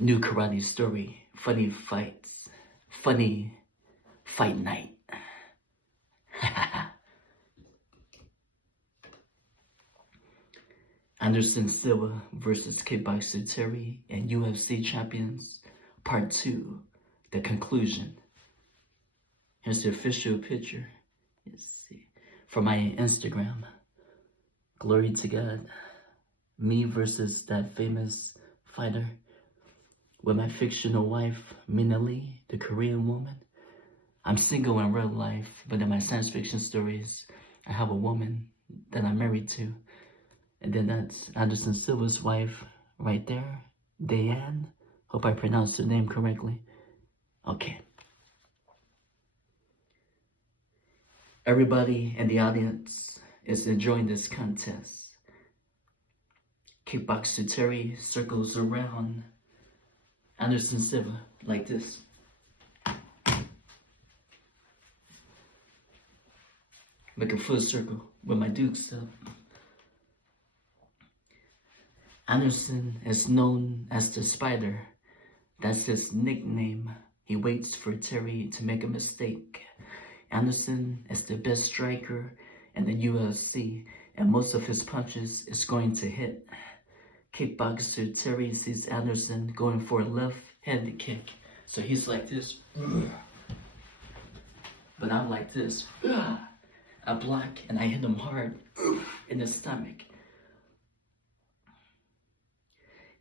New karate story, funny fights, funny fight night. Anderson Silva versus Kickboxer Terry and UFC champions, part 2, the conclusion. Here's the official picture. Let's see. For my Instagram. Glory to God. Me versus that famous fighter with my fictional wife, Mina Lee, the Korean woman. I'm single in real life, but in my science fiction stories, I have a woman that I'm married to. And then that's Anderson Silva's wife right there, Diane. Hope I pronounced her name correctly. Okay. Everybody in the audience is enjoying this contest. Kickboxer Terry circles around Anderson Silva like this. Make a full circle with my dukes up. Anderson is known as the Spider. That's his nickname. He waits for Terry to make a mistake. Anderson is the best striker in the UFC, and most of his punches is going to hit. Kickboxer Terry sees Anderson going for a left-handed kick, so he's like this. But I'm like this. I block and I hit him hard in the stomach.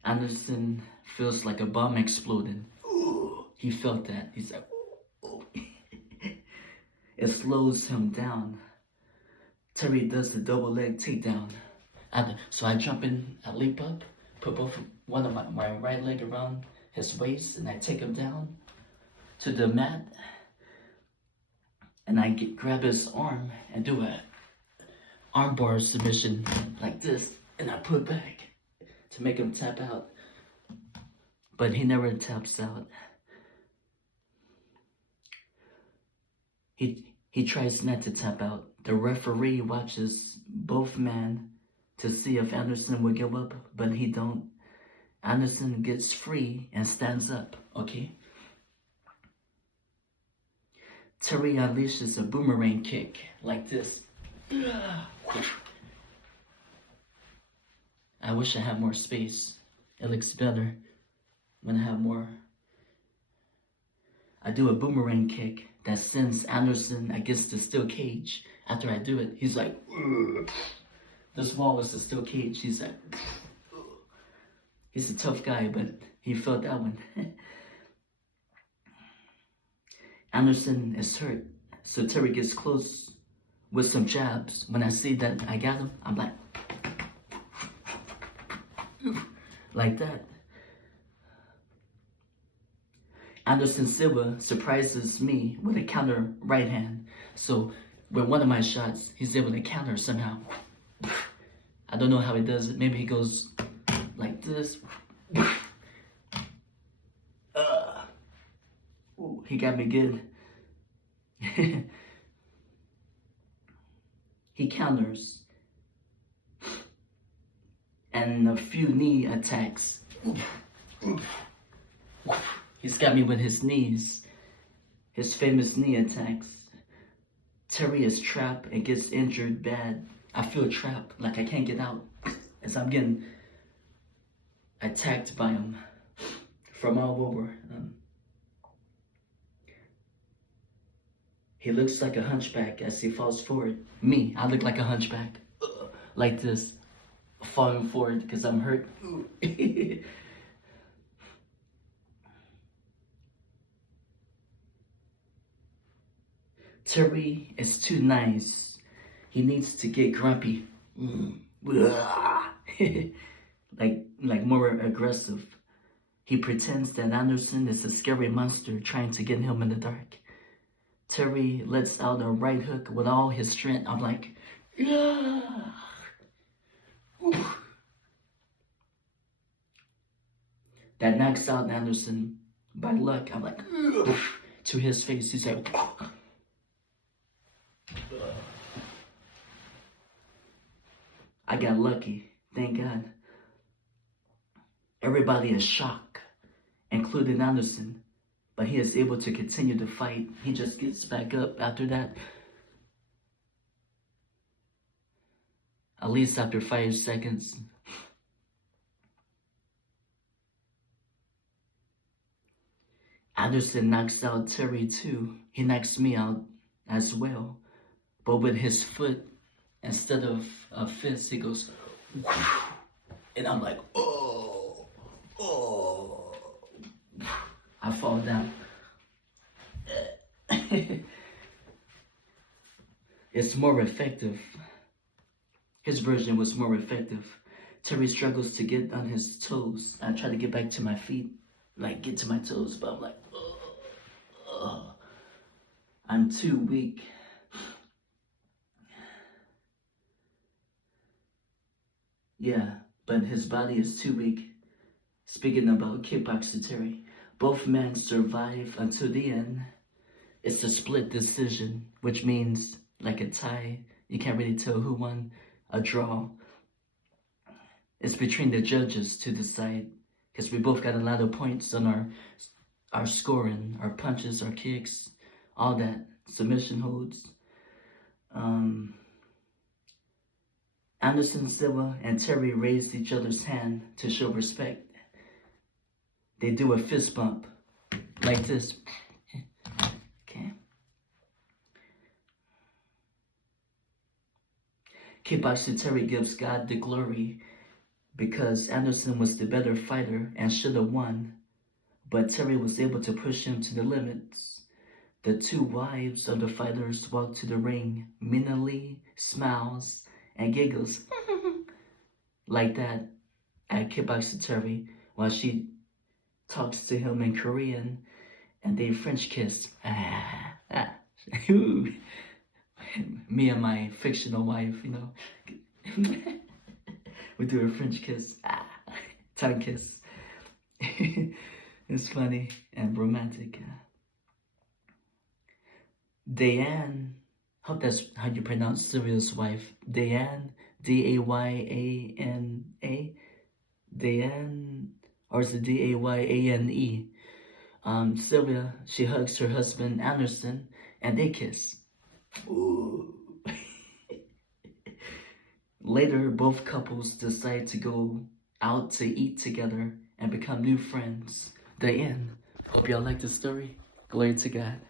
Anderson feels like a bomb exploding. He felt that. He's like, it slows him down. Terry does the double leg takedown. So I jump in, I leap up, put one of my right leg around his waist, and I take him down to the mat. And I grab his arm and do a armbar submission like this, and I put back to make him tap out. But he never taps out. He tries not to tap out. The referee watches both men to see if Anderson will give up, but he don't. Anderson gets free and stands up, okay? Terry unleashes a boomerang kick like this. I wish I had more space. It looks better when I have more. I do a boomerang kick that sends Anderson against the steel cage. After I do it, he's like, ugh. This wall was the steel cage. He's like, ugh. He's a tough guy, but he felt that one. Anderson is hurt, so Terry gets close with some jabs. When I see that I got him, I'm like that. Anderson Silva surprises me with a counter right hand. So with one of my shots, he's able to counter somehow. I don't know how he does it. Maybe he goes like this. Ooh, he got me good. He counters. And a few knee attacks. He's got me with his knees. His famous knee attacks. Terry is trapped and gets injured bad. I feel trapped, like I can't get out as I'm getting attacked by him from all over. He looks like a hunchback as he falls forward. Me, I look like a hunchback. Like this, falling forward because I'm hurt. Terry is too nice. He needs to get grumpy. like more aggressive. He pretends that Anderson is a scary monster trying to get him in the dark. Terry lets out a right hook with all his strength. I'm like, yeah. That knocks out Anderson, By luck, I'm like, to his face. He's like, I got lucky. Thank God. Everybody is shocked, including Anderson. But he is able to continue the fight. He just gets back up after that. At least after 5 seconds. Anderson knocks out Terry too. He knocks me out as well. But with his foot, instead of a fist, he goes, and I'm like, oh, oh. I fall down. It's more effective. His version was more effective. Terry struggles to get on his toes. I try to get back to my feet, like get to my toes, but I'm like, I'm too weak. Yeah, but his body is too weak. Speaking about Kickboxer Terry, both men survive until the end. It's a split decision, which means like a tie. You can't really tell who won. A draw. It's between the judges to decide, because we both got a lot of points on our scoring, our punches, our kicks, all that, submission holds. Anderson, Silva, and Terry raised each other's hand to show respect. They do a fist bump, like this. Okay. Kickboxer Terry gives God the glory because Anderson was the better fighter and should have won, but Terry was able to push him to the limits. The two wives of the fighters walk to the ring, meaningly smiles and giggles like that at Kickboxer Terry while she talks to him in Korean, and they French kiss. Me and my fictional wife, you know, we do a French kiss, tongue kiss. It's funny and romantic. Diane, hope that's how you pronounce Sylvia's wife. Diane, D-A-Y-A-N-A, Diane, or is it D-A-Y-A-N-E? Sylvia, she hugs her husband Anderson, and they kiss. Ooh. Later, both couples decide to go out to eat together and become new friends. The end. Hope y'all like the story. Glory to God.